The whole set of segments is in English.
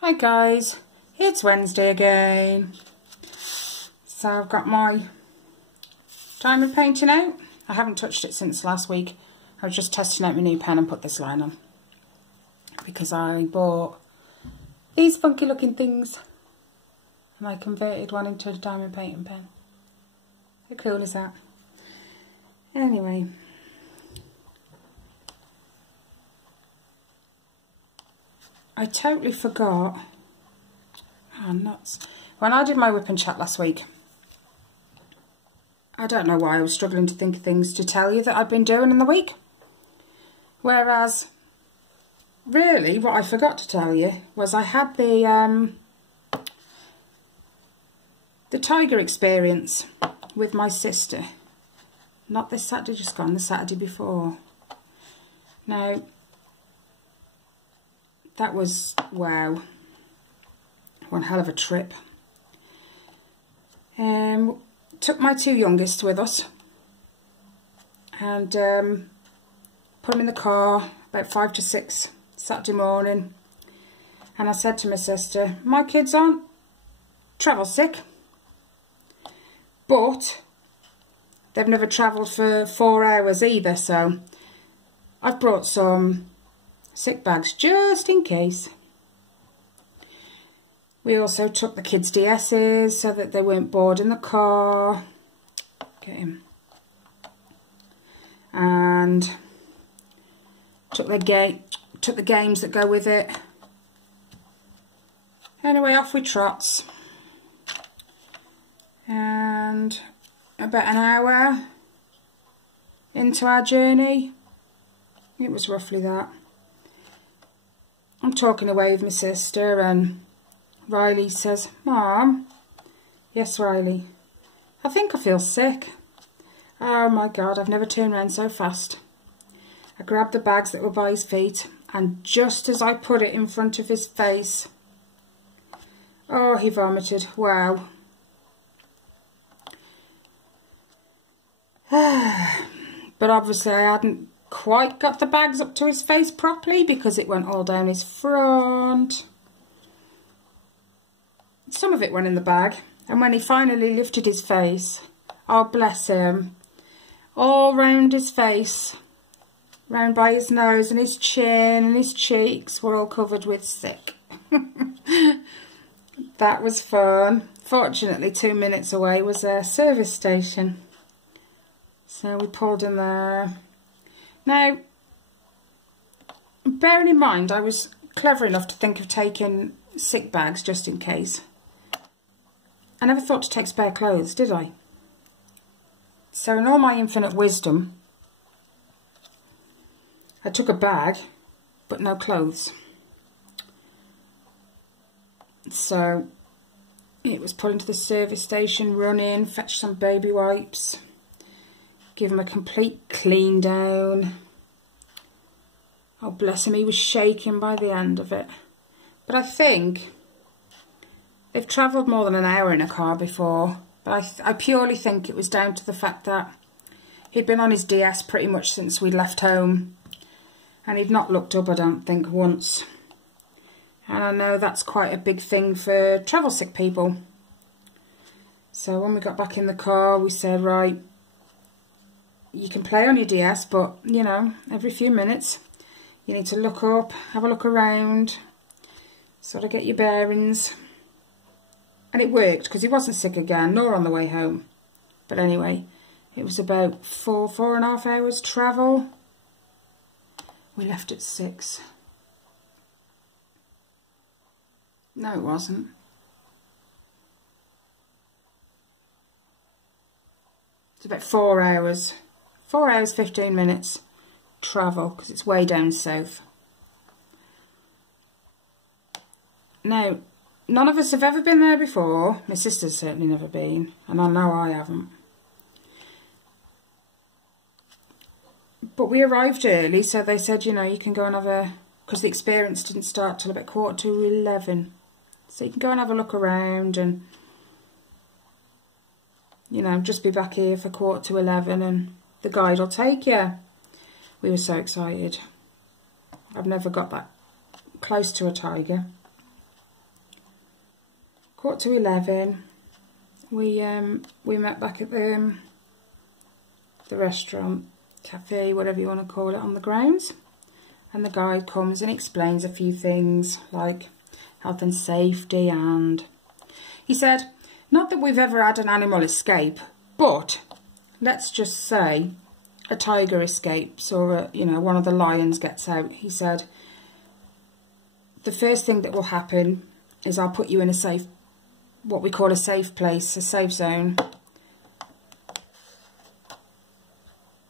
Hi guys, it's Wednesday again. So I've got my diamond painting out. I haven't touched it since last week. I was just testing out my new pen and put this line on. Because I bought these funky looking things. And I converted one into a diamond painting pen. How cool is that? Anyway. I totally forgot. Oh, nuts. When I did my WIP and chat last week, I don't know why I was struggling to think of things to tell you that I've been doing in the week. Whereas, really, what I forgot to tell you was I had the tiger experience with my sister. Not this Saturday just gone, the Saturday before. Now, that was, wow, one hell of a trip. Took my two youngest with us and put them in the car about 5 to 6 Saturday morning. And I said to my sister, my kids aren't travel sick, but they've never travelled for 4 hours either, so I've brought some sick bags just in case. We also took the kids' DS's so that they weren't bored in the car. Get him. And took the games that go with it. Anyway, off we trots. And about an hour into our journey, it was roughly that, I'm talking away with my sister and Riley says, Mom, yes Riley, I think I feel sick. Oh my God, I've never turned around so fast. I grabbed the bags that were by his feet and just as I put it in front of his face, oh, he vomited. Wow. But obviously I hadn't quite got the bags up to his face properly because it went all down his front. Some of it went in the bag, and when he finally lifted his face, oh bless him, all round his face, round by his nose and his chin and his cheeks were all covered with sick. That was fun. Fortunately 2 minutes away was a service station, so we pulled in there. Now, bearing in mind I was clever enough to think of taking sick bags just in case. I never thought to take spare clothes, did I? So in all my infinite wisdom, I took a bag, but no clothes. So it was put into the service station, run in, fetch some baby wipes, give him a complete clean down. Oh bless him, he was shaking by the end of it. But I think they've travelled more than an hour in a car before, but I purely think it was down to the fact that he'd been on his DS pretty much since we left home, and he'd not looked up, I don't think, once. And I know that's quite a big thing for travel sick people. So when we got back in the car, we said, right, you can play on your DS, but, you know, every few minutes you need to look up, have a look around, sort of get your bearings. And it worked because he wasn't sick again, nor on the way home. But anyway, it was about 4.5 hours travel. We left at 6. No, it wasn't. It's about 4 hours. 4 hours, 15 minutes travel because it's way down south. Now, none of us have ever been there before. My sister's certainly never been, and I know I haven't. But we arrived early, so they said, you know, you can go and have a, because the experience didn't start till about 11:15. So you can go and have a look around and, you know, just be back here for 11:15 and the guide will take you. We were so excited. I've never got that close to a tiger. 11:15, we met back at the restaurant, cafe, whatever you want to call it, on the grounds. And the guide comes and explains a few things like health and safety, and he said, not that we've ever had an animal escape, but let's just say a tiger escapes, or one of the lions gets out. He said, the first thing that will happen is I'll put you in a safe, what we call a safe place, a safe zone.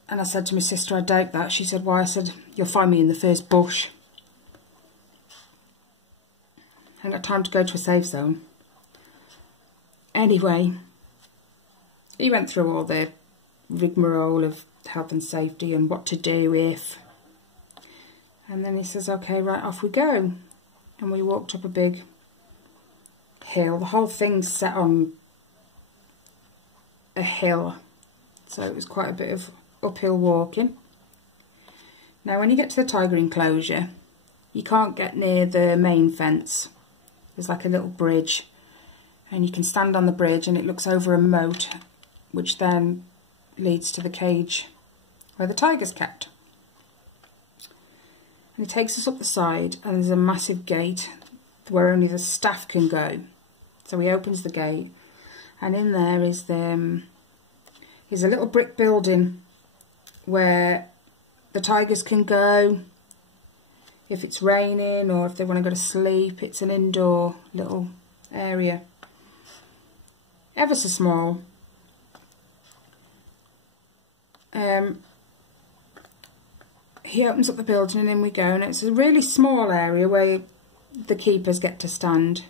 And I said to my sister, I doubt that. She said, why? I said, you'll find me in the first bush. I ain't got time to go to a safe zone. Anyway, he went through all the rigmarole of health and safety and what to do if. And then he says, okay, right, off we go. And we walked up a big hill. The whole thing's set on a hill, so it was quite a bit of uphill walking. Now when you get to the tiger enclosure, you can't get near the main fence. There's like a little bridge, and you can stand on the bridge and it looks over a moat, which then leads to the cage where the tiger's kept. And he takes us up the side, and there's a massive gate where only the staff can go. So he opens the gate, and in there is a little brick building where the tigers can go if it's raining or if they want to go to sleep. It's an indoor little area, ever so small. He opens up the building and in we go, and it's a really small area where the keepers get to stand.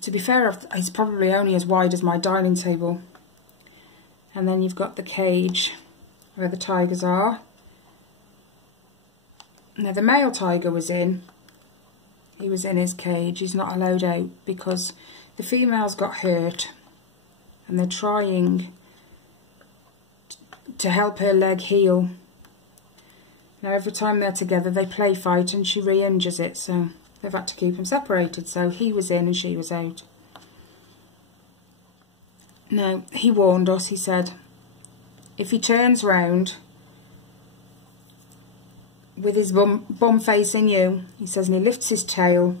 To be fair, it's probably only as wide as my dining table. And then you've got the cage where the tigers are. Now the male tiger was in. He was in his cage. He's not allowed out because the female's got hurt and they're trying to help her leg heal. Now every time they're together they play fight and she re-injures it, so they've had to keep them separated. So he was in and she was out. Now he warned us. He said, if he turns round with his bum facing you, he says, and he lifts his tail,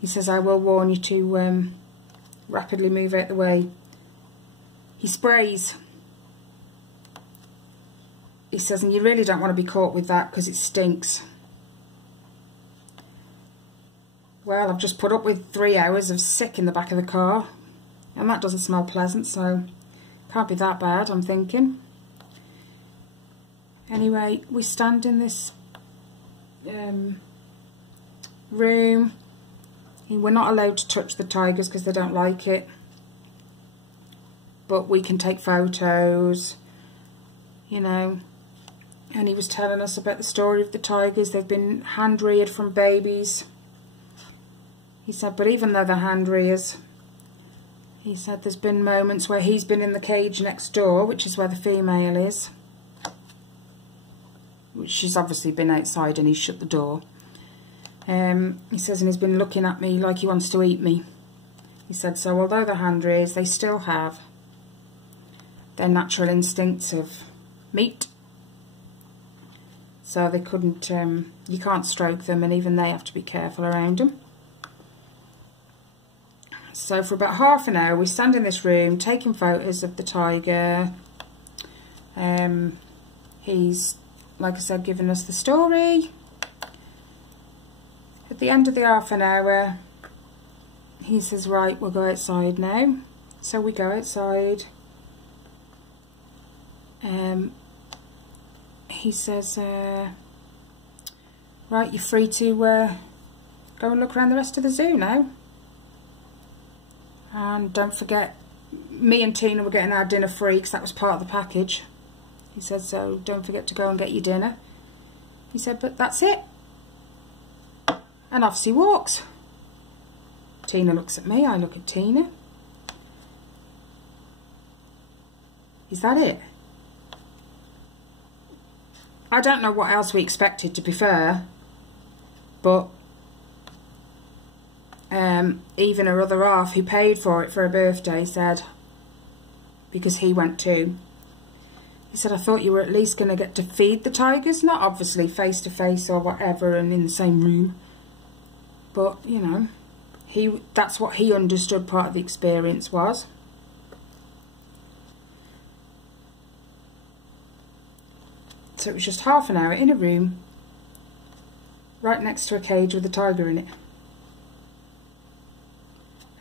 he says, I will warn you to rapidly move out the way. He sprays. He says, and you really don't want to be caught with that because it stinks. Well, I've just put up with 3 hours of sick in the back of the car, and that doesn't smell pleasant, so can't be that bad, I'm thinking. Anyway, we stand in this room. We're not allowed to touch the tigers because they don't like it, but we can take photos, and he was telling us about the story of the tigers. They've been hand-reared from babies. He said, but even though they're hand-rears, he said there's been moments where he's been in the cage next door, which is where the female is, which she's obviously been outside and he's shut the door. He says, and he's been looking at me like he wants to eat me. He said, so although they're hand-rears, they still have their natural instincts of meat. So they couldn't, you can't stroke them, and even they have to be careful around them. So for about half an hour we stand in this room taking photos of the tiger. He's, like I said, giving us the story. At the end of the half an hour he says, right, we'll go outside now. So we go outside. He says, right, you're free to go and look around the rest of the zoo now. And don't forget, me and Tina were getting our dinner free because that was part of the package. He said, so don't forget to go and get your dinner. He said, but that's it. And off he walks. Tina looks at me, I look at Tina. Is that it? I don't know what else we expected, to be fair, but even her other half, who paid for it for her birthday, said, because he went too, he said, I thought you were at least going to get to feed the tigers, not obviously face to face or whatever and in the same room, but you know, that's what he understood part of the experience was. So it was just half an hour in a room right next to a cage with a tiger in it,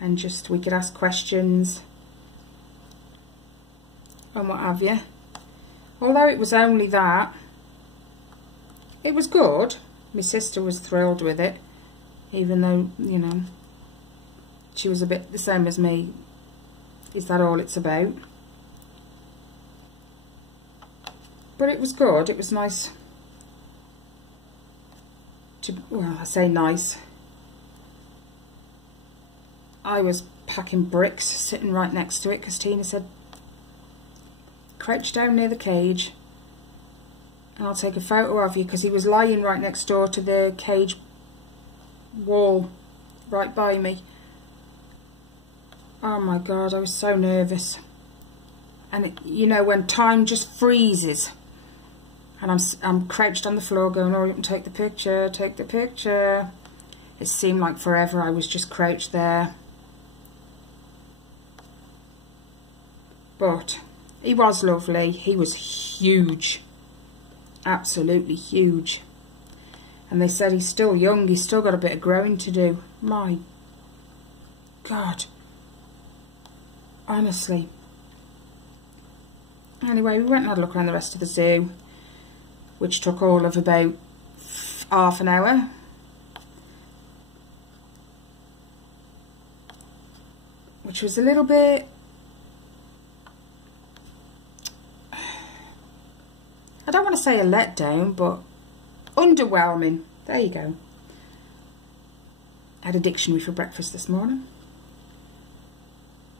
and just we could ask questions and what have you. Although it was only that, it was good. My sister was thrilled with it, even though, you know, she was a bit the same as me. Is that all it's about? But it was good. It was nice to, well, I say nice. I was packing bricks sitting right next to it because Tina said, crouch down near the cage and I'll take a photo of you, because he was lying right next door to the cage wall right by me. Oh my God, I was so nervous. And it, you know, when time just freezes and I'm crouched on the floor going, oh, you can take the picture, take the picture. It seemed like forever I was just crouched there. But he was lovely. He was huge. Absolutely huge. And they said he's still young. He's still got a bit of growing to do. My God. Honestly. Anyway, we went and had a look around the rest of the zoo, which took all of about half an hour. Which was a little bit, I don't want to say a letdown, but underwhelming. There you go. I had a dictionary for breakfast this morning.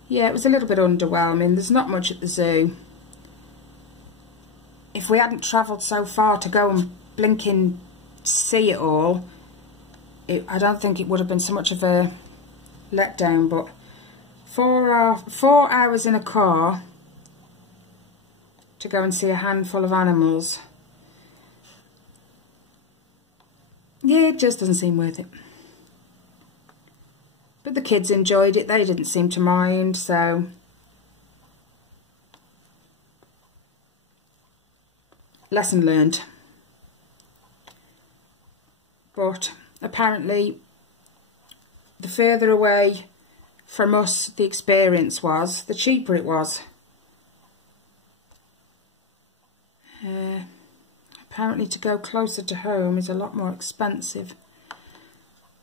Yeah, it was a little bit underwhelming. There's not much at the zoo. If we hadn't travelled so far to go and blinking see it all, I don't think it would have been so much of a letdown. But 4 hours in a car to go and see a handful of animals, yeah, it just doesn't seem worth it. But the kids enjoyed it. They didn't seem to mind, so lesson learned. But apparently the further away from us the experience was, the cheaper it was. Apparently to go closer to home is a lot more expensive,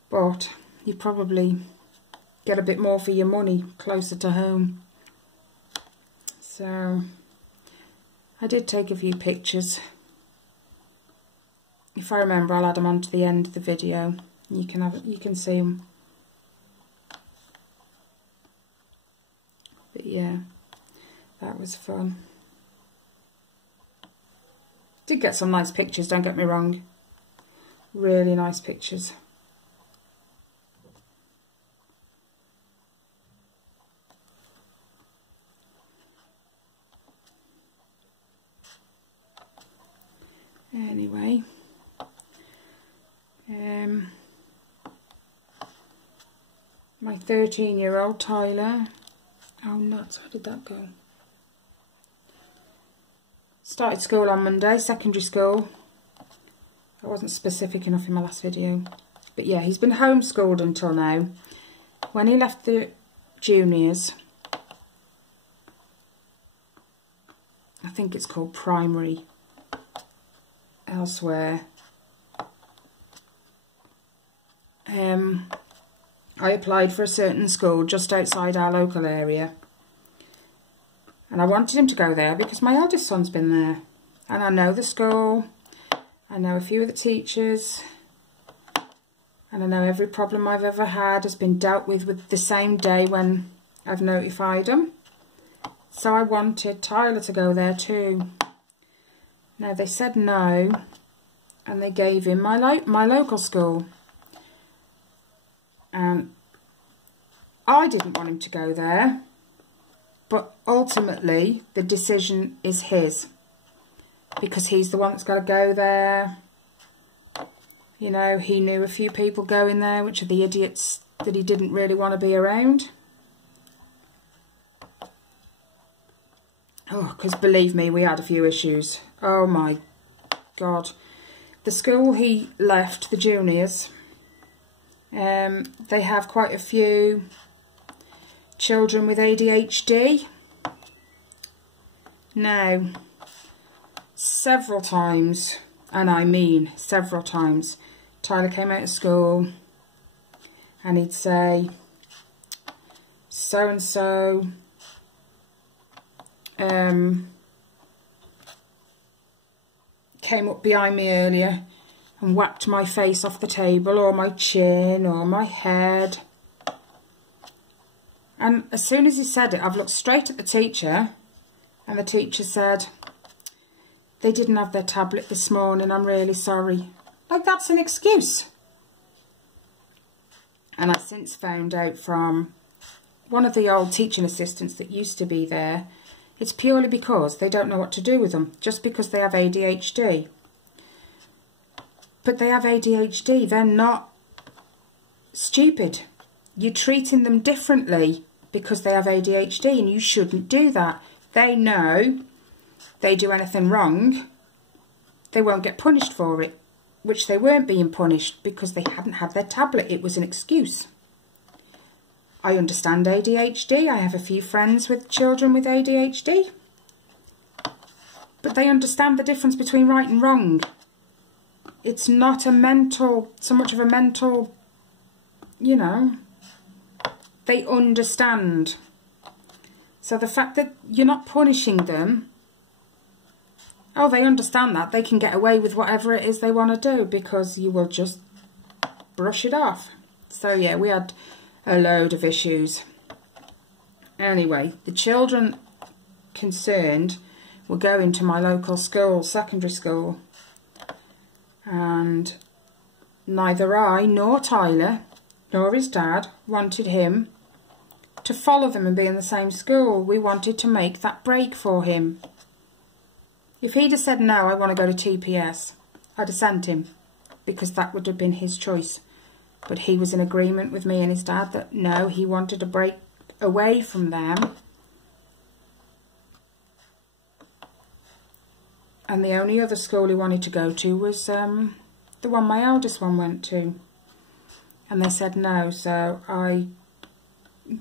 but you probably get a bit more for your money closer to home. So I did take a few pictures. If I remember, I'll add them on to the end of the video. You can see them. But yeah, that was fun. Did get some nice pictures, don't get me wrong. Really nice pictures. Anyway, my 13-year-old Tyler, oh nuts, how did that go? Started school on Monday, secondary school. I wasn't specific enough in my last video. But yeah, he's been homeschooled until now. When he left the juniors, I think it's called primary elsewhere, I applied for a certain school just outside our local area. And I wanted him to go there because my eldest son's been there. And I know the school, I know a few of the teachers, and I know every problem I've ever had has been dealt with the same day when I've notified them. So I wanted Tyler to go there too. Now they said no, and they gave him my local school. And I didn't want him to go there, but ultimately the decision is his, because he's the one that's got to go there. You know, he knew a few people going there, which are the idiots that he didn't really want to be around. Oh, because believe me, we had a few issues. Oh my God. The school he left, the juniors, they have quite a few children with ADHD. Now, several times, and I mean several times, Tyler came out of school and he'd say, so-and-so came up behind me earlier and whacked my face off the table, or my chin, or my head. And as soon as he said it, I've looked straight at the teacher, and the teacher said, they didn't have their tablet this morning, I'm really sorry. Like, that's an excuse. And I've since found out from one of the old teaching assistants that used to be there, it's purely because they don't know what to do with them, just because they have ADHD. But they have ADHD, they're not stupid. You're treating them differently because they have ADHD, and you shouldn't do that. They know they do anything wrong, they won't get punished for it, which they weren't being punished because they hadn't had their tablet. It was an excuse. I understand ADHD. I have a few friends with children with ADHD. But they understand the difference between right and wrong. It's not a mental, so much of a mental, you know, they understand. So the fact that you're not punishing them, oh, they understand that. They can get away with whatever it is they want to do because you will just brush it off. So yeah, we had a load of issues. Anyway, the children concerned were going to my local school, secondary school, and neither I nor Tyler nor his dad wanted him to follow them and be in the same school. We wanted to make that break for him. If he'd have said no, I want to go to TPS, I'd have sent him, because that would have been his choice. But he was in agreement with me and his dad that no, he wanted to break away from them. And the only other school he wanted to go to was the one my eldest one went to. And they said no, so I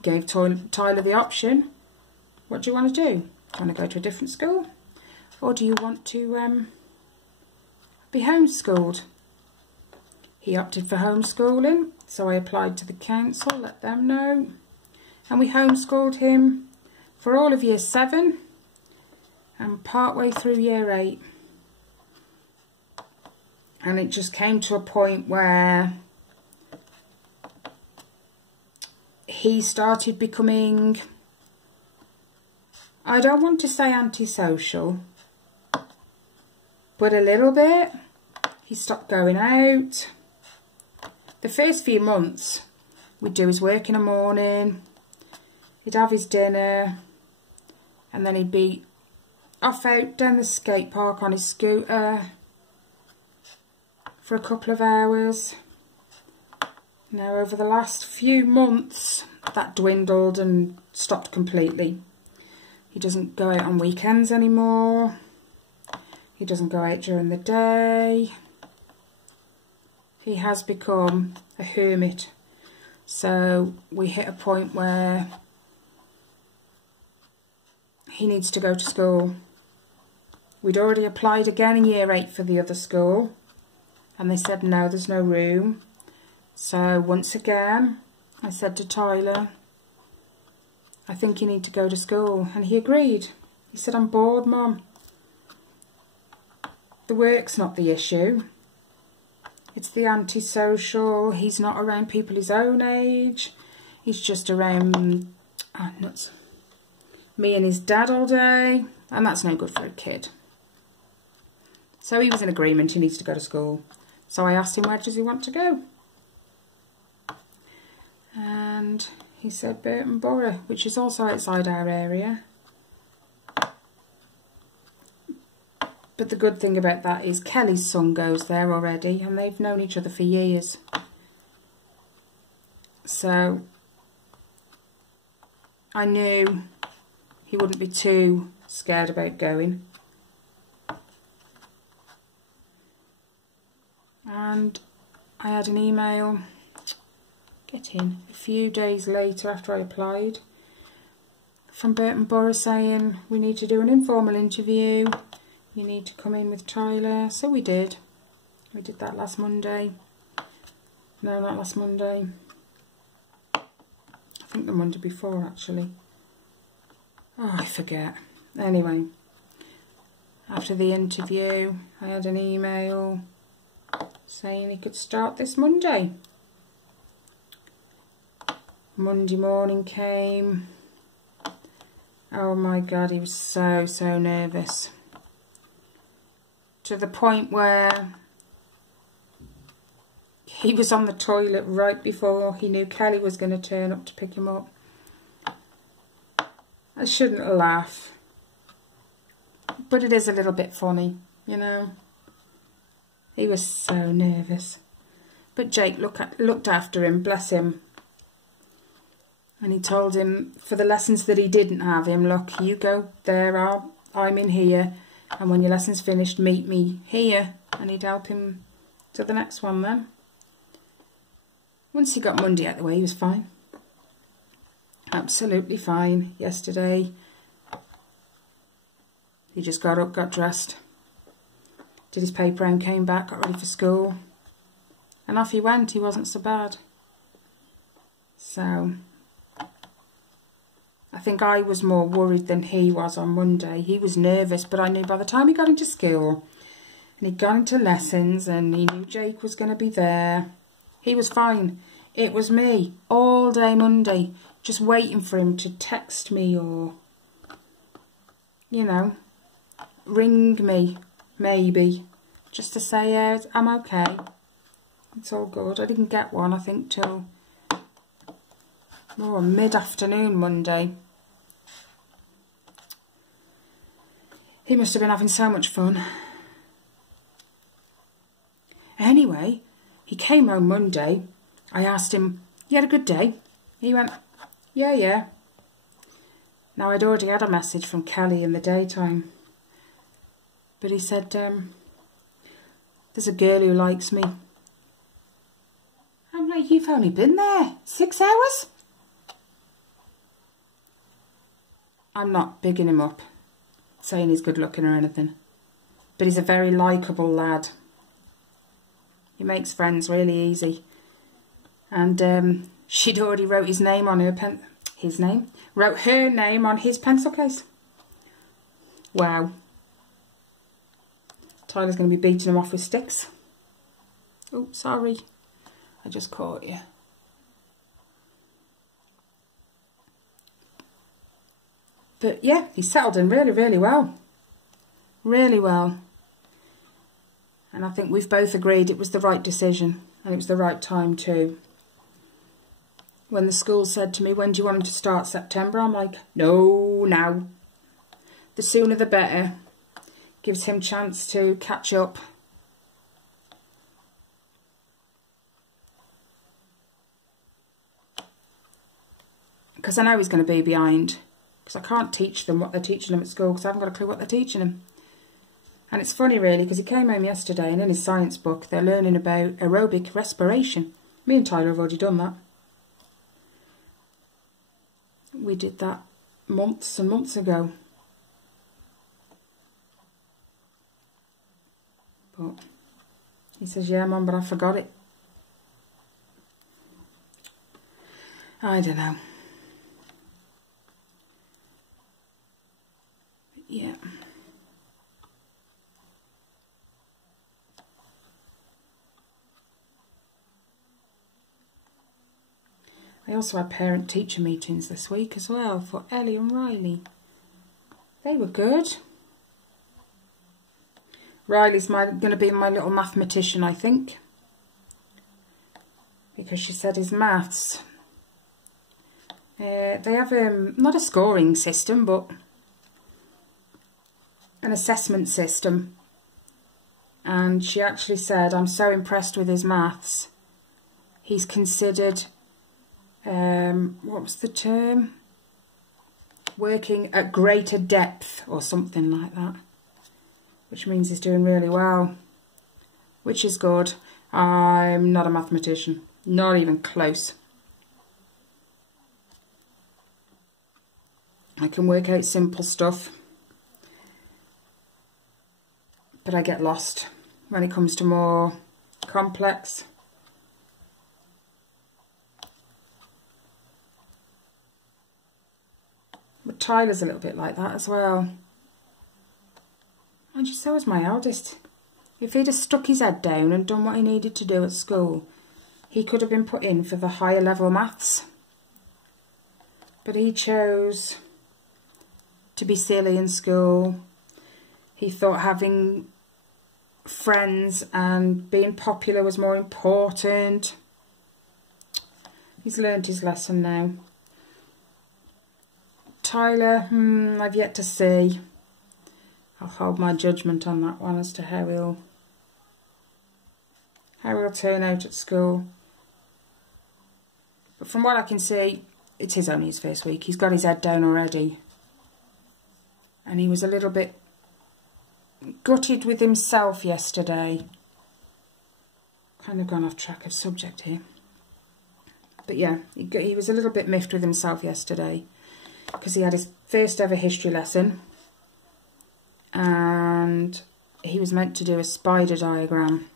gave Tyler the option. What do you want to do? Do you want to go to a different school? Or do you want to be homeschooled? He opted for homeschooling, so I applied to the council, let them know. And we homeschooled him for all of year 7 and partway through year 8. And it just came to a point where he started becoming, I don't want to say antisocial, but a little bit. He stopped going out. The first few months, we'd do his work in the morning, he'd have his dinner, and then he'd be off out down the skate park on his scooter for a couple of hours. Now, over the last few months, that dwindled and stopped completely. He doesn't go out on weekends anymore. He doesn't go out during the day. He has become a hermit. So we hit a point where he needs to go to school. We'd already applied again in year 8 for the other school, and they said no, there's no room. So once again, I said to Tyler, I think you need to go to school. And he agreed. He said, I'm bored, Mum. The work's not the issue. It's the antisocial. He's not around people his own age. He's just around nuts. Me and his dad all day. And that's no good for a kid. So he was in agreement. He needs to go to school. So I asked him, where does he want to go? And he said Burton Borough, which is also outside our area. But the good thing about that is Kelly's son goes there already, and they've known each other for years. So I knew he wouldn't be too scared about going. And I had an email, a few days later after I applied, from Burton Borough saying we need to do an informal interview. You need to come in with Tyler. So we did. We did that last Monday. No, not last Monday. I think the Monday before, actually. Oh, I forget. Anyway, after the interview, I had an email saying he could start this Monday. Monday morning came. Oh my God, he was so nervous. To the point where he was on the toilet right before he knew Kelly was going to turn up to pick him up. I shouldn't laugh, but it is a little bit funny, you know. He was so nervous. But Jake looked after him, bless him. And he told him, for the lessons that he didn't have him, look, you go there, I'm in here. And when your lesson's finished, meet me here. And he'd help him to the next one then. Once he got Monday out of the way, he was fine. Absolutely fine. Yesterday, he just got up, got dressed, did his paper round, came back, got ready for school. And off he went. He wasn't so bad. So I think I was more worried than he was on Monday. He was nervous, but I knew by the time he got into school and he'd gone into lessons and he knew Jake was going to be there, he was fine. It was me all day Monday, just waiting for him to text me or, you know, ring me, maybe, just to say, I'm okay. It's all good. I didn't get one, I think, till mid-afternoon Monday. He must have been having so much fun. Anyway, he came home Monday. I asked him, you had a good day? He went, yeah. Now, I'd already had a message from Kelly in the daytime. But he said, there's a girl who likes me. I'm like, you've only been there 6 hours? I'm not bigging him up, saying he's good looking or anything, but he's a very likeable lad. He makes friends really easy. And she'd already wrote his name on her wrote her name on his pencil case. Wow. Tyler's going to be beating him off with sticks. Oh, sorry. I just caught you. But yeah, he settled in really, really well. Really well. And I think we've both agreed it was the right decision. And it was the right time too. When the school said to me, when do you want him to start? September? I'm like, no, now. The sooner the better. Gives him chance to catch up. Because I know he's going to be behind. Because I can't teach them what they're teaching them at school because I haven't got a clue what they're teaching them. And it's funny really because he came home yesterday and in his science book they're learning about aerobic respiration. Me and Tyler have already done that. We did that months and months ago. But he says, yeah, Mum, but I forgot it. I don't know. Yeah. I also had parent-teacher meetings this week as well for Ellie and Riley. They were good. Riley's going to be my little mathematician, I think. Because she said his maths They have not a scoring system, but an assessment system. And she actually said, I'm so impressed with his maths. He's considered, what was the term? Working at greater depth or something like that. Which means he's doing really well. Which is good. I'm not a mathematician. Not even close. I can work out simple stuff. But I get lost when it comes to more complex. But Tyler's a little bit like that as well. And so is my eldest. If he'd have stuck his head down and done what he needed to do at school, he could have been put in for the higher level maths. But he chose to be silly in school. He thought having friends and being popular was more important. He's learned his lesson now. Tyler, I've yet to see. I'll hold my judgment on that one as to how he'll turn out at school. But from what I can see, it is only his first week. He's got his head down already. And he was a little bit gutted with himself yesterday. Kind of gone off track of subject here. But yeah, he was a little bit miffed with himself yesterday because he had his first ever history lesson and he was meant to do a spider diagram.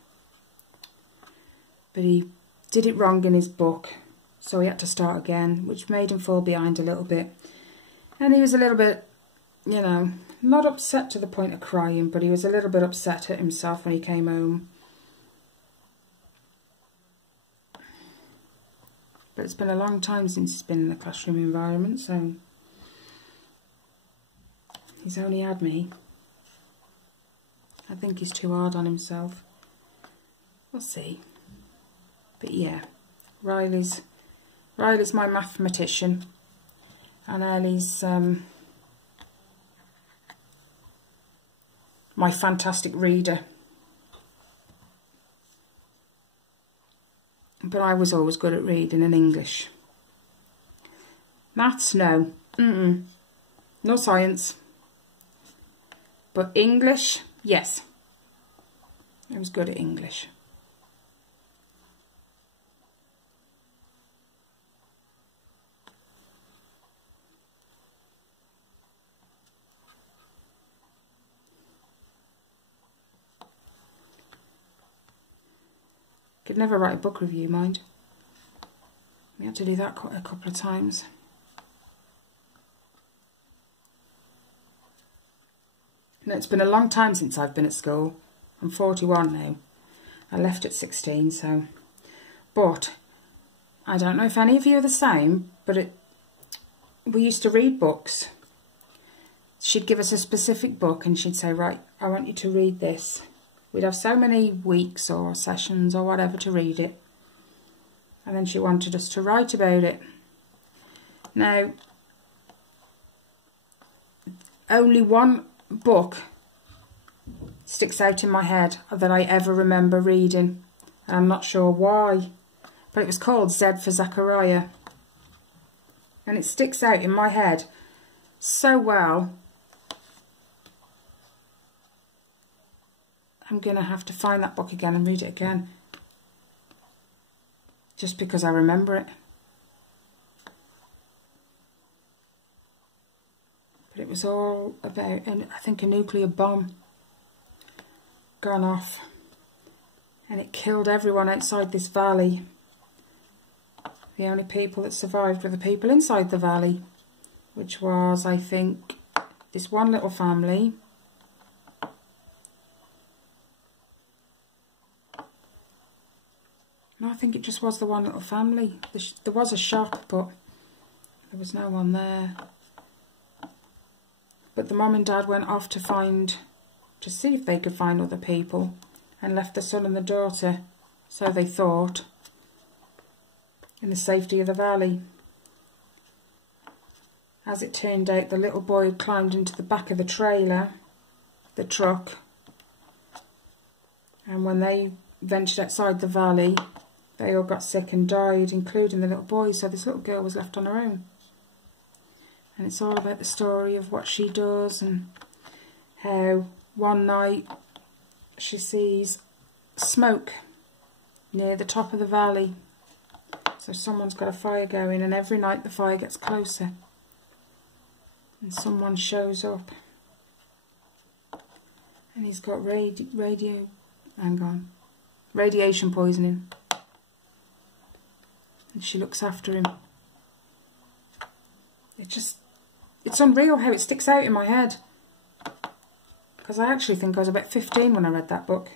But he did it wrong in his book, so he had to start again, which made him fall behind a little bit. And he was a little bit, you know, not upset to the point of crying, but he was a little bit upset at himself when he came home. But it's been a long time since he's been in the classroom environment, so he's only had me. I think he's too hard on himself. We'll see. But yeah, Riley's my mathematician, and Ellie's my fantastic reader. But I was always good at reading and English. Maths, no. No science. But English, yes. I was good at English. Could never write a book review, mind. We had to do that quite a couple of times. No, it's been a long time since I've been at school. I'm 41 now. I left at 16, so... But, I don't know if any of you are the same, but we used to read books. She'd give us a specific book and she'd say, right, I want you to read this. We'd have so many weeks or sessions or whatever to read it. And then she wanted us to write about it. Now, only one book sticks out in my head that I ever remember reading. And I'm not sure why. But it was called Z for Zachariah. And it sticks out in my head so well. I'm going to have to find that book again and read it again. Just because I remember it. But it was all about, I think, a nuclear bomb gone off. And it killed everyone outside this valley. The only people that survived were the people inside the valley. Which was, I think, this one little family. No, I think it just was the one little family. There was a shop, but there was no one there. But the mum and dad went off to see if they could find other people, and left the son and the daughter, so they thought, in the safety of the valley. As it turned out, the little boy had climbed into the back of the trailer, the truck, and when they ventured outside the valley, they all got sick and died, including the little boy, so this little girl was left on her own. And it's all about the story of what she does and how one night she sees smoke near the top of the valley. So someone's got a fire going, and every night the fire gets closer. And someone shows up. And he's got radiation poisoning. And she looks after him. It's unreal how it sticks out in my head. Because I actually think I was about 15 when I read that book.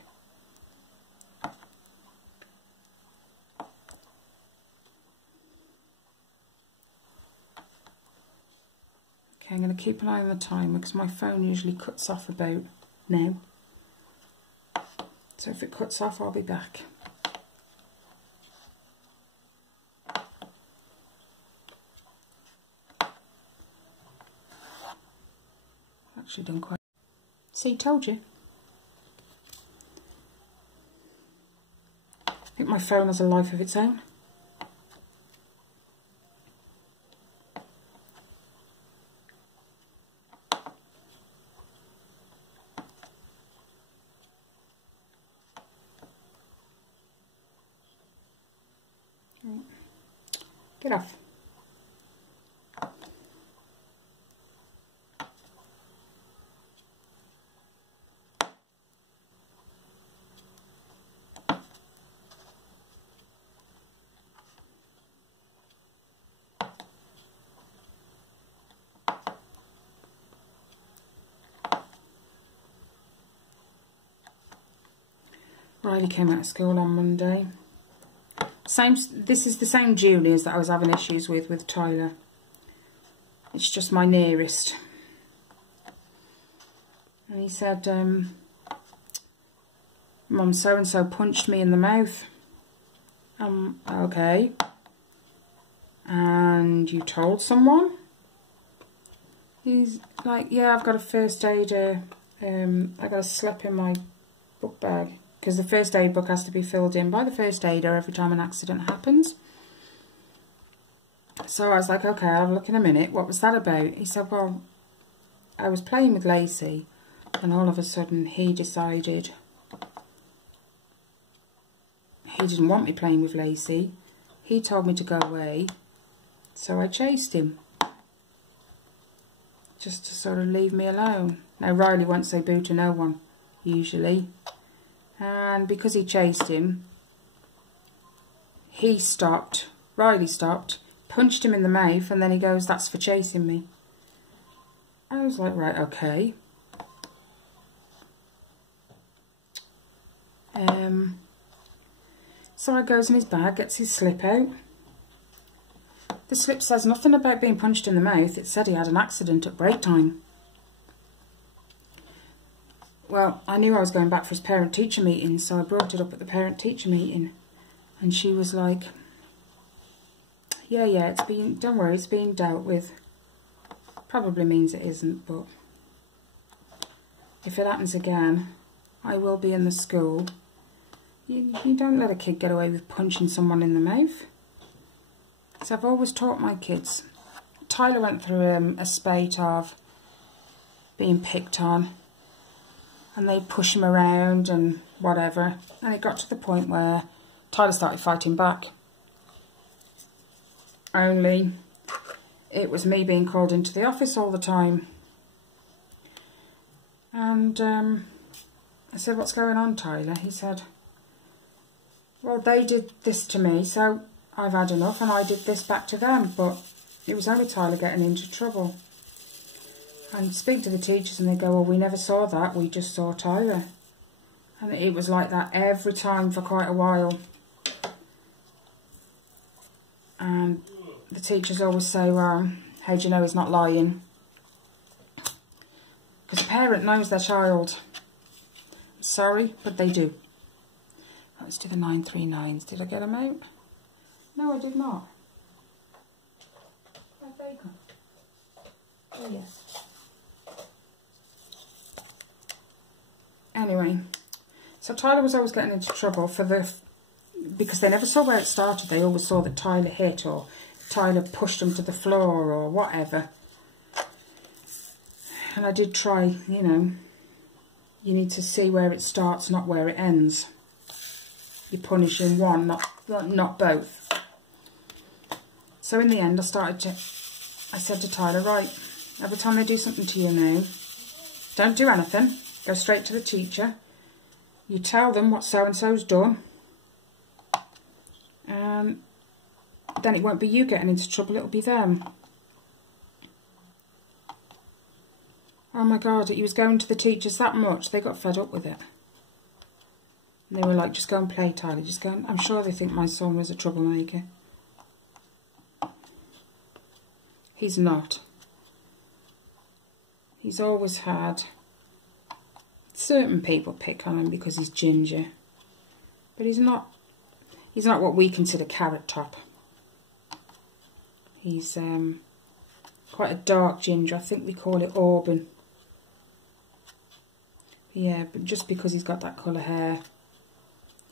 Okay, I'm going to keep an eye on the timer because my phone usually cuts off about now. So if it cuts off, I'll be back. Actually done quite. See, told you. I think my phone has a life of its own. Get off. Riley came out of school on Monday. This is the same Julia's that I was having issues with Tyler. It's just my nearest. And he said, Mum, so-and-so punched me in the mouth. Okay. And you told someone? He's like, yeah, I've got a first aider. I got a slip in my book bag. Because the first aid book has to be filled in by the first aider every time an accident happens. So I was like, okay, I'll have a look in a minute. What was that about? He said, well, I was playing with Lacey, and all of a sudden he decided he didn't want me playing with Lacey. He told me to go away, so I chased him. Just to sort of leave me alone. Now, Riley won't say boo to no one, usually. And because he chased him, he stopped, Riley stopped, punched him in the mouth, and then he goes, that's for chasing me. I was like, right, okay. So I goes in his bag, gets his slip out. The slip says nothing about being punched in the mouth. It said he had an accident at break time. Well, I knew I was going back for his parent-teacher meeting, so I brought it up at the parent-teacher meeting. And she was like, yeah, don't worry, it's being dealt with. Probably means it isn't, but if it happens again, I will be in the school. You don't let a kid get away with punching someone in the mouth. So I've always taught my kids. Tyler went through a spate of being picked on. And they'd push him around and whatever. And it got to the point where Tyler started fighting back. Only it was me being called into the office all the time. And I said, what's going on, Tyler? He said, well, they did this to me, so I've had enough, and I did this back to them. But it was only Tyler getting into trouble. And speak to the teachers and they go, well, we never saw that, we just saw Tyler. And it was like that every time for quite a while. And the teachers always say, well, how do you know he's not lying? Because a parent knows their child. I'm sorry, but they do. Let's do the 939s. Did I get them out? No, I did not. Where'd they go? Oh, yes. Anyway, so Tyler was always getting into trouble because they never saw where it started. They always saw that Tyler hit or Tyler pushed him to the floor or whatever. And I did try, you know, you need to see where it starts, not where it ends. You're punishing one, not both. So in the end, I said to Tyler, right, every time they do something to you now, don't do anything. Go straight to the teacher. You tell them what so-and-so's done. And then it won't be you getting into trouble, it'll be them. Oh my God, he was going to the teachers that much, they got fed up with it. And they were like, just go and play, Tyler, just go. I'm sure they think my son was a troublemaker. He's not. He's always had. Certain people pick on him because he's ginger. But he's not what we consider carrot top. He's quite a dark ginger. I think we call it auburn. Yeah, but just because he's got that colour hair,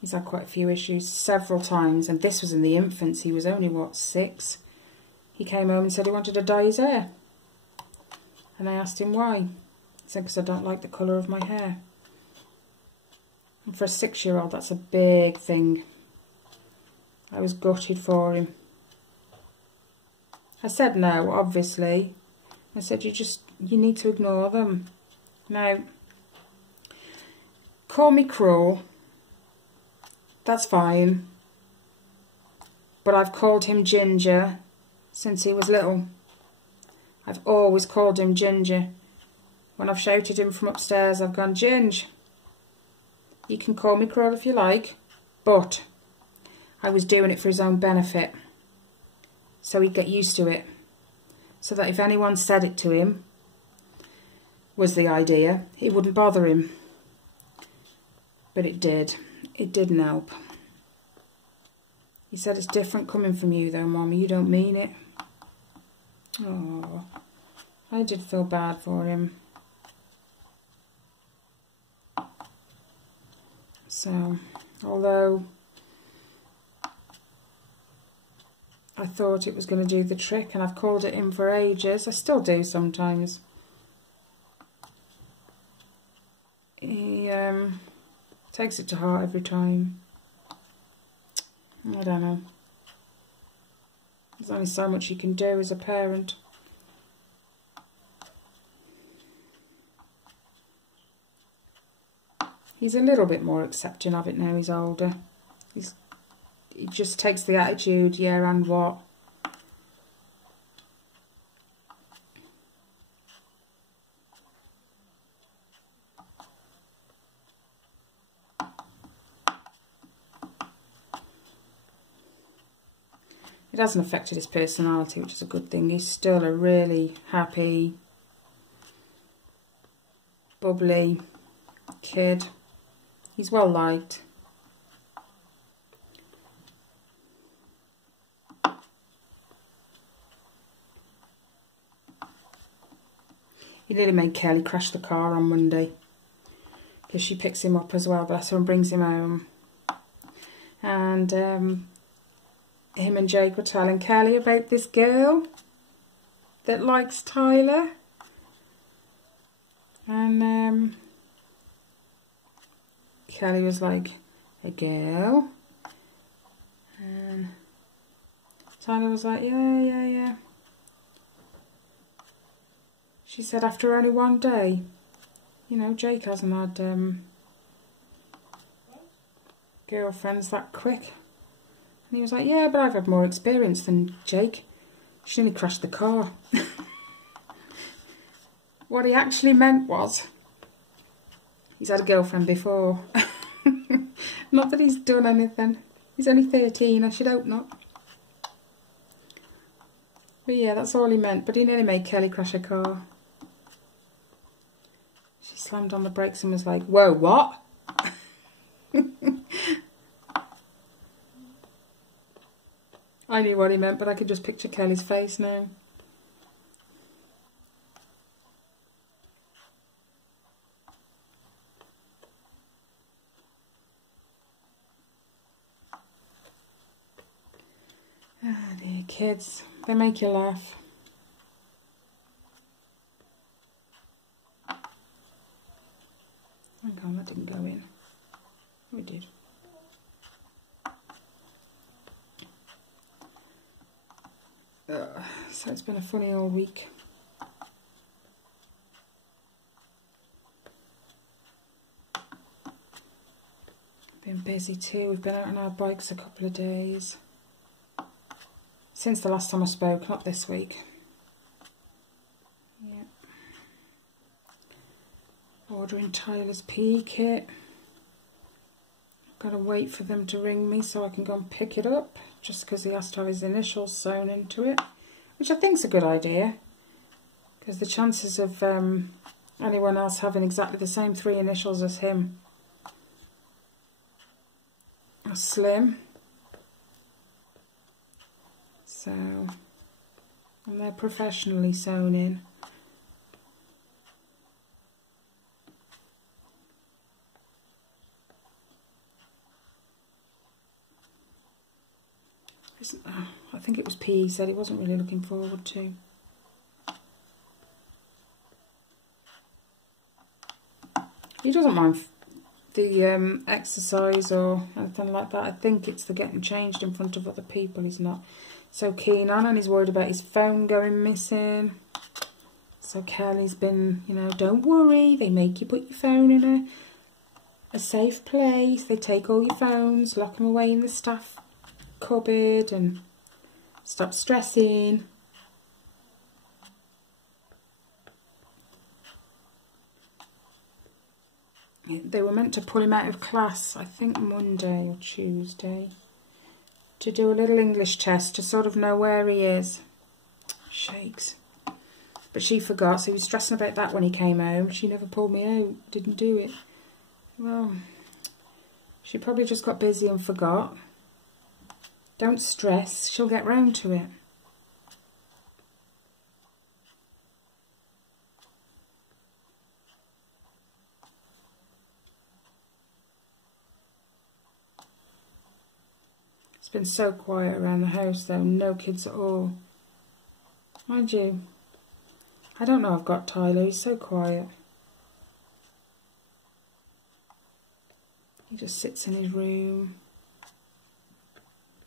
he's had quite a few issues several times. And this was in the infants. He was only, what, 6? He came home and said he wanted to dye his hair. And I asked him why. He said, because I don't like the colour of my hair. And for a 6-year-old, that's a big thing. I was gutted for him. I said no, obviously. I said, you need to ignore them. Now, call me cruel. That's fine. But I've called him Ginger since he was little. I've always called him Ginger. When I've shouted him from upstairs, I've gone, Ginge, you can call me cruel if you like, but I was doing it for his own benefit. So he'd get used to it. So that if anyone said it to him, was the idea, it wouldn't bother him. But it did. It didn't help. He said, it's different coming from you though, Mommy, you don't mean it. Oh, I did feel bad for him. So, although I thought it was going to do the trick and I've called it in for ages, I still do sometimes. He takes it to heart every time. I don't know. There's only so much you can do as a parent. He's a little bit more accepting of it now he's older. He just takes the attitude, yeah, and what? It hasn't affected his personality, which is a good thing. He's still a really happy, bubbly kid. He's well liked. He nearly made Kelly crash the car on Monday because she picks him up as well, bless her, and brings him home. And him and Jake were telling Kelly about this girl that likes Tyler. And Kelly was like, a girl? And Tyler was like, yeah. She said after only one day, you know, Jake hasn't had girlfriends that quick. And he was like, yeah, but I've had more experience than Jake. She nearly crashed the car. What he actually meant was, he's had a girlfriend before. Not that he's done anything. He's only 13, I should hope not. But yeah, that's all he meant. But he nearly made Kelly crash a car. She slammed on the brakes and was like, whoa, what? I knew what he meant, but I could just picture Kelly's face now. Ah, dear kids, they make you laugh. Hang on, that didn't go in. Oh, it did. So it's been a funny old week. Been busy too. We've been out on our bikes a couple of days. Since the last time I spoke, not this week. Yeah. Ordering Tyler's PE kit. Got to wait for them to ring me so I can go and pick it up, just because he has to have his initials sewn into it, which I think is a good idea, because the chances of anyone else having exactly the same 3 initials as him are slim. So, and they're professionally sewn in. I think it was P. He said he wasn't really looking forward to. He doesn't mind the exercise or anything like that. I think it's the getting changed in front of other people he's not so keen on, and he's worried about his phone going missing. So Kelly's been, you know, don't worry, they make you put your phone in a safe place. They take all your phones, lock them away in the staff cupboard, and stop stressing. They were meant to pull him out of class, I think Monday or Tuesday, to do a little English test to sort of know where he is. Shakes. But she forgot, so he was stressing about that when he came home. She never pulled me out, didn't do it. Well, she probably just got busy and forgot. Don't stress, she'll get round to it. It's been so quiet around the house though, no kids at all. Mind you, I don't know I've got Tyler, he's so quiet. He just sits in his room,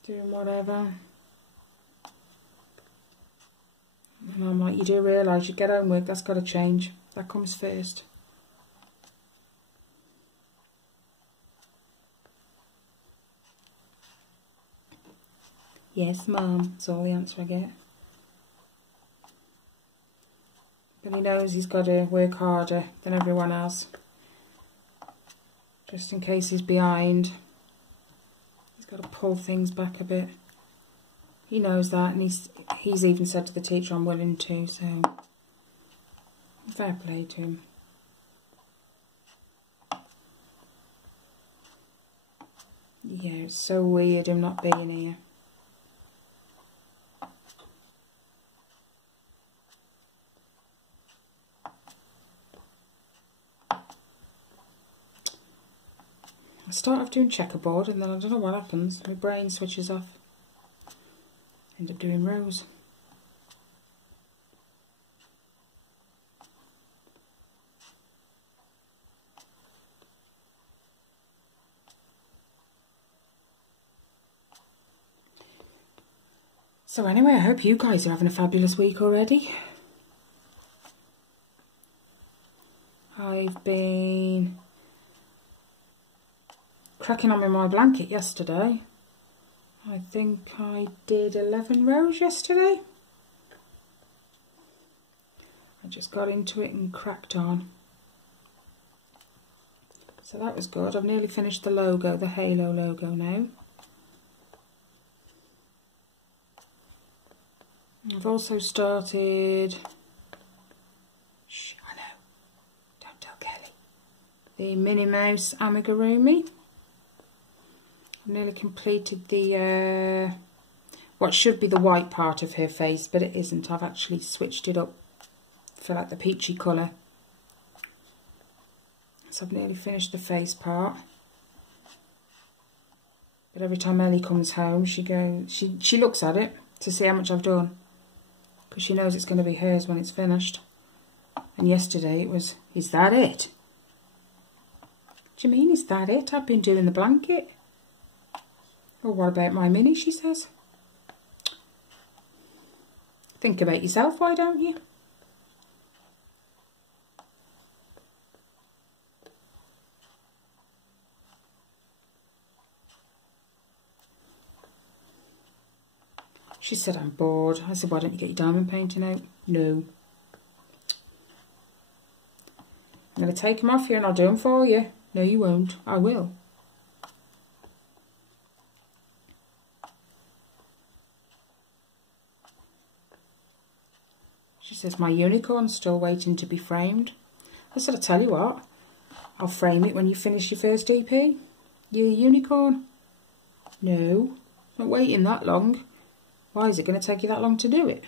doing whatever. And I'm like, you do realise you get homework, that's got to change. That comes first. Yes, Mum, that's all the answer I get. But he knows he's got to work harder than everyone else. Just in case he's behind. He's got to pull things back a bit. He knows that, and he's even said to the teacher, I'm willing to, so fair play to him. Yeah, it's so weird him not being here. I start off doing checkerboard and then I don't know what happens. My brain switches off. End up doing rows. So anyway, I hope you guys are having a fabulous week already. I've been cracking on with my blanket yesterday. I think I did 11 rows yesterday. I just got into it and cracked on. So that was good. I've nearly finished the logo, the halo logo now. I've also started, shh, I know, don't tell Kelly, the Minnie Mouse amigurumi. I've nearly completed the, what should be the white part of her face, but it isn't. I've actually switched it up for like the peachy colour. So I've nearly finished the face part. But every time Ellie comes home, she looks at it to see how much I've done. Because she knows it's going to be hers when it's finished. And yesterday it was, is that it? Do you mean, is that it? I've been doing the blanket. Well, what about my mini, she says. Think about yourself, why don't you? She said, I'm bored. I said, why don't you get your diamond painting out? No. I'm going to take them off you and I'll do them for you. No, you won't. I will. She says, my unicorn's still waiting to be framed. I said, I'll tell you what. I'll frame it when you finish your first DP. Your unicorn. No, not waiting that long. Why is it going to take you that long to do it?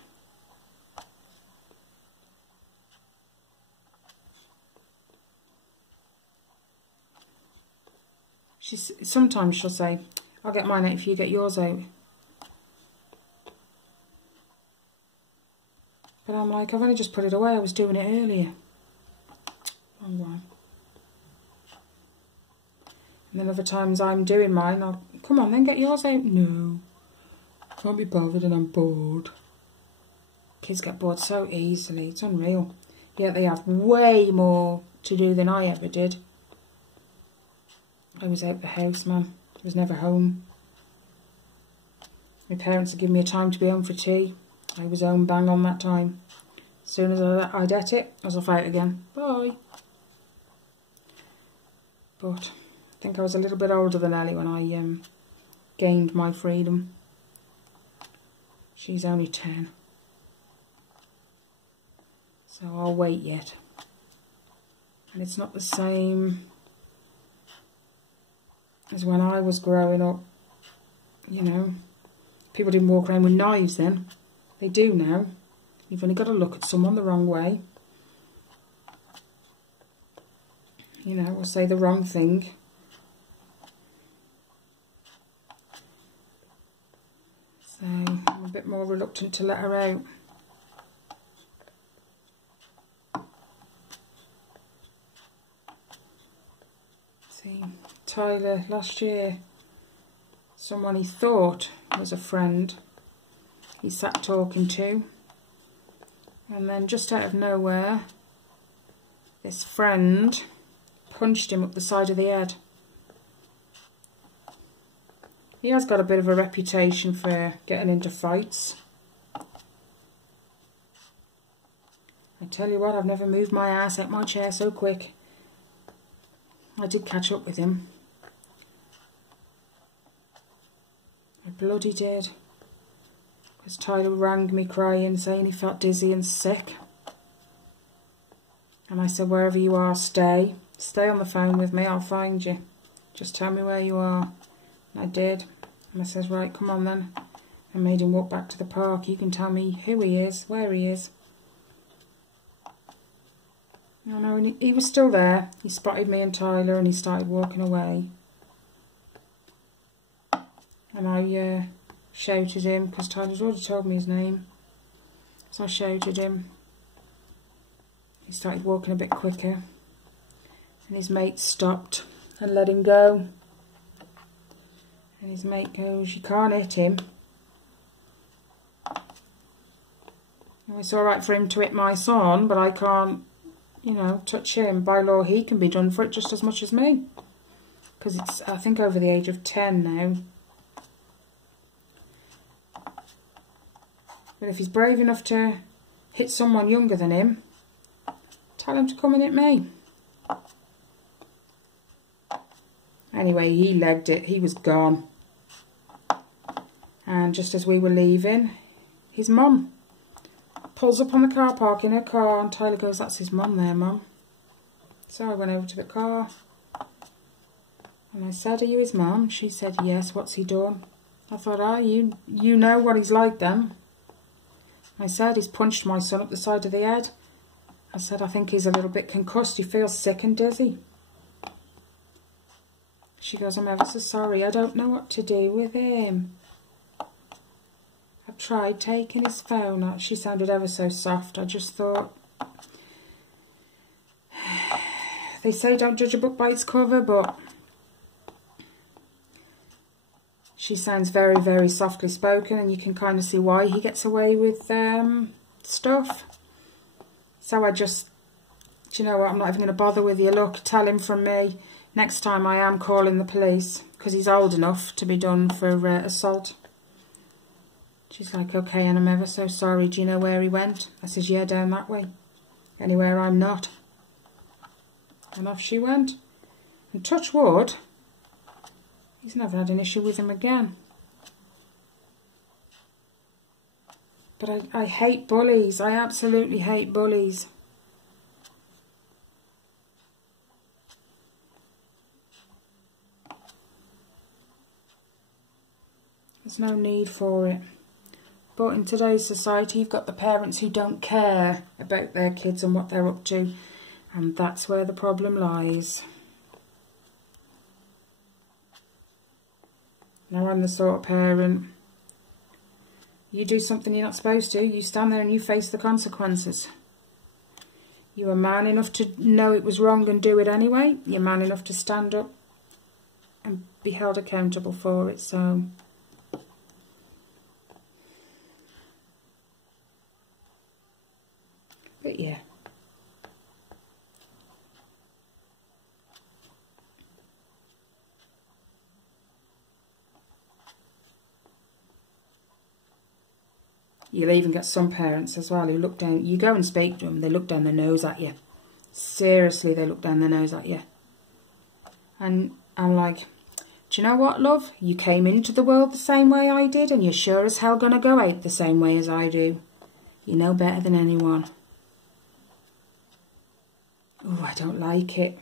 Sometimes she'll say, I'll get mine out if you get yours out. But I'm like, I've only just put it away, I was doing it earlier. Oh wow. And then other times I'm doing mine, I'll, come on then, get yours out. No, can't be bothered and I'm bored. Kids get bored so easily, it's unreal. Yet they have way more to do than I ever did. I was out the house, man. I was never home. My parents had given me a time to be home for tea. I was home bang on that time. As soon as I'd ate it, I was off out again. Bye. But I think I was a little bit older than Ellie when I gained my freedom. She's only 10. So I'll wait yet. And it's not the same as when I was growing up. You know, people didn't walk around with knives then. They do now. You've only got to look at someone the wrong way. You know, or say the wrong thing. So I'm a bit more reluctant to let her out. See, Tyler last year, someone he thought was a friend, he sat talking to, and then just out of nowhere, this friend punched him up the side of the head. He has got a bit of a reputation for getting into fights. I tell you what, I've never moved my ass out my chair so quick. I did catch up with him. I bloody did. Because Tyler rang me crying, saying he felt dizzy and sick. And I said, wherever you are, stay. Stay on the phone with me, I'll find you. Just tell me where you are. And I did. And I says, right, come on then. I made him walk back to the park. You can tell me who he is, where he is. I know, and he was still there. He spotted me and Tyler and he started walking away. And I shouted him, because Tyler's already told me his name. So I shouted him. He started walking a bit quicker. And his mate stopped and let him go. And his mate goes, you can't hit him. Well, it's alright for him to hit my son, but I can't, you know, touch him. By law, he can be done for it just as much as me. Because it's, I think, over the age of 10 now. But if he's brave enough to hit someone younger than him, tell him to come and hit me. Anyway, he legged it. He was gone. And just as we were leaving, his mum pulls up on the car park in her car, and Tyler goes, that's his mum there, Mum. So I went over to the car and I said, are you his mum? She said, yes. What's he done? I thought, ah, you know what he's like then. I said, he's punched my son up the side of the head. I said, I think he's a little bit concussed. He feels sick and dizzy. She goes, I'm ever so sorry, I don't know what to do with him. I've tried taking his phone out. She sounded ever so soft. I just thought, they say don't judge a book by its cover, but she sounds very, very softly spoken, and you can kind of see why he gets away with stuff. So I just, do you know what, I'm not even going to bother with you. Look, tell him from me, next time I am calling the police, because he's old enough to be done for assault. She's like, okay, and I'm ever so sorry. Do you know where he went? I says, yeah, down that way. Anywhere I'm not. And off she went. And touch wood, he's never had an issue with him again. But I hate bullies. I absolutely hate bullies. There's no need for it. But in today's society, you've got the parents who don't care about their kids and what they're up to. And that's where the problem lies. Now, I'm the sort of parent, you do something you're not supposed to, you stand there and you face the consequences. You're a man enough to know it was wrong and do it anyway. You're man enough to stand up and be held accountable for it. So, but yeah. You'll even get some parents as well who look down, you go and speak to them, they look down their nose at you. Seriously, they look down their nose at you. And I'm like, do you know what, love? You came into the world the same way I did, and you're sure as hell going to go out the same way as I do. You know better than anyone. Oh, I don't like it.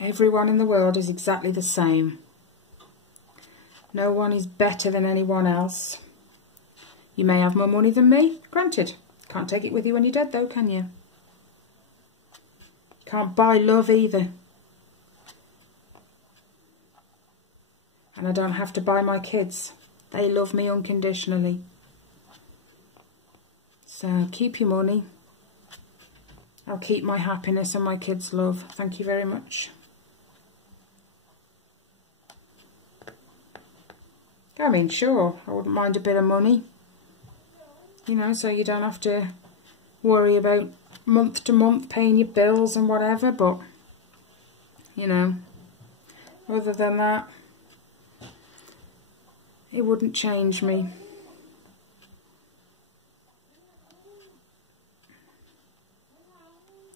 Everyone in the world is exactly the same. No one is better than anyone else. You may have more money than me, granted. Can't take it with you when you're dead though, can you? Can't buy love either. And I don't have to buy my kids. They love me unconditionally. So keep your money. I'll keep my happiness and my kids' love. Thank you very much. I mean, sure, I wouldn't mind a bit of money. You know, so you don't have to worry about month to month paying your bills and whatever, but, you know, other than that, it wouldn't change me.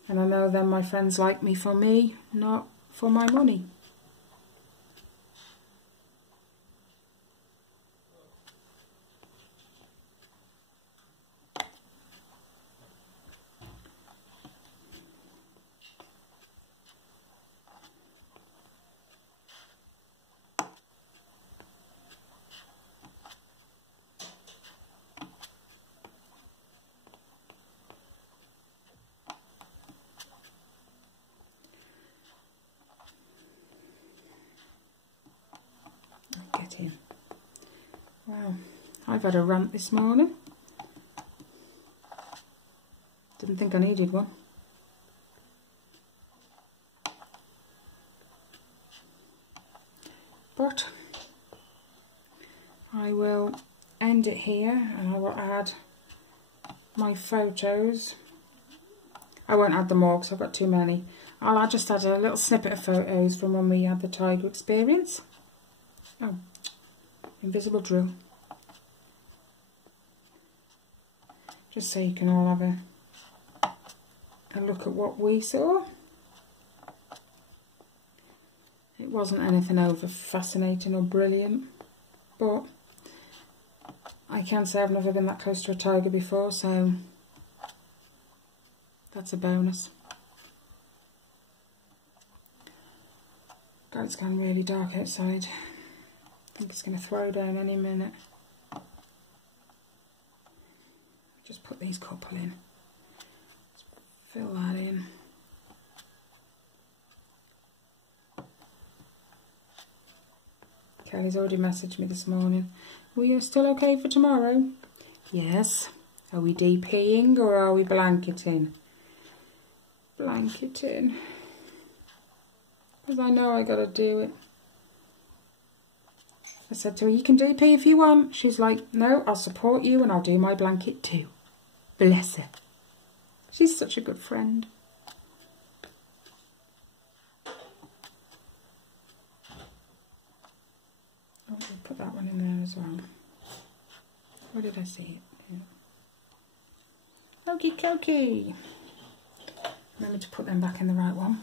And I know then my friends like me, not for my money. Get in. Wow, I've had a rant this morning. Didn't think I needed one. But I will end it here, and I will add my photos. I won't add them all because I've got too many. I'll just add a little snippet of photos from when we had the tiger experience. Oh, invisible drill. Just so you can all have a look at what we saw. It wasn't anything over fascinating or brilliant, but I can say I've never been that close to a tiger before, so that's a bonus. God, it's gone really dark outside. I think it's going to throw down any minute. Just put these couple in. Fill that in. Kelly's already messaged me this morning. Well, you're still okay for tomorrow? Yes. Are we DPing or are we blanketing? Blanketing. Because I know I got to do it. I said to her, you can DP if you want. She's like, no, I'll support you and I'll do my blanket too. Bless her. She's such a good friend. Oh, I'll put that one in there as well. Where did I see it? Yeah. Okie dokie. Remember to put them back in the right one.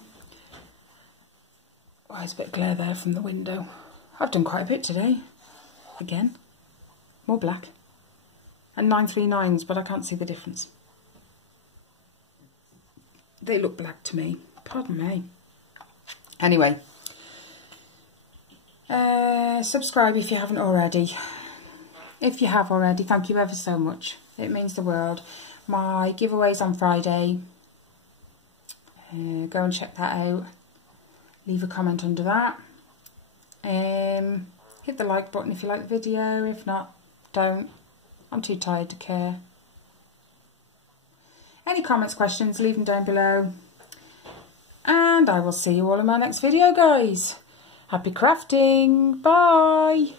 Oh, there's a bit of glare there from the window. I've done quite a bit today. Again. More black. And 939s, but I can't see the difference. They look black to me. Pardon me. Anyway. Subscribe if you haven't already. If you have already, thank you ever so much. It means the world. My giveaway's on Friday. Go and check that out. Leave a comment under that. Hit the like button if you like the video. If not, don't. I'm too tired to care. Any comments, questions, leave them down below. And I will see you all in my next video, guys. Happy crafting. Bye.